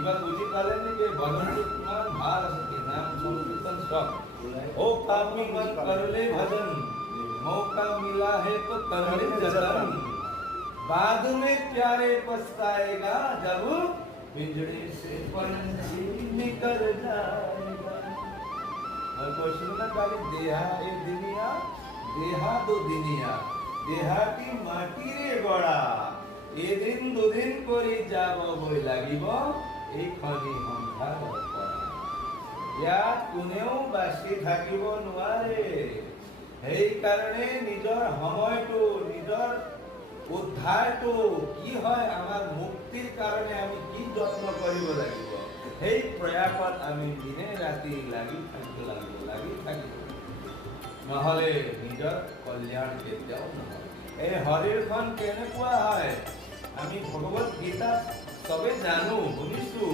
কিবা বুজি পালে নেকি ভজনটো কিমান ভাল আছে কি নাম সংকীৰ্তন সব ओ कामी मत कर ले भजन मौका मिला है तो कर ले जतन बाद में प्यारे पछताएगा जब पिंजड़े से पंछी निकल जाएगा और क्वेश्चन ना काली देहा ए दुनिया देहा दो दुनिया देहा की माटी रे गड़ा এদিন দুদিন কৰি যাব বই লাগিব এই খনি সংসাৰ ইয়াত কোনেও বাচি থাকিব নোৱাৰে সেইকাৰণে নিজৰ সময়টো নিজৰ উদ্ধাৰটো কি হয় আমাৰ মুক্তিৰ কাৰণে আমি কি যত্ন কৰিব লাগিব সেই প্ৰয়াসত আমি দিনে ৰাতি লাগি থাকিব নহলে নিজৰ কল্যাণ কেতিয়াও নহয় এই শৰীৰখন কেনেকুৱা হয় আমি ভগৱত গীতা সবে জানো শুনিছো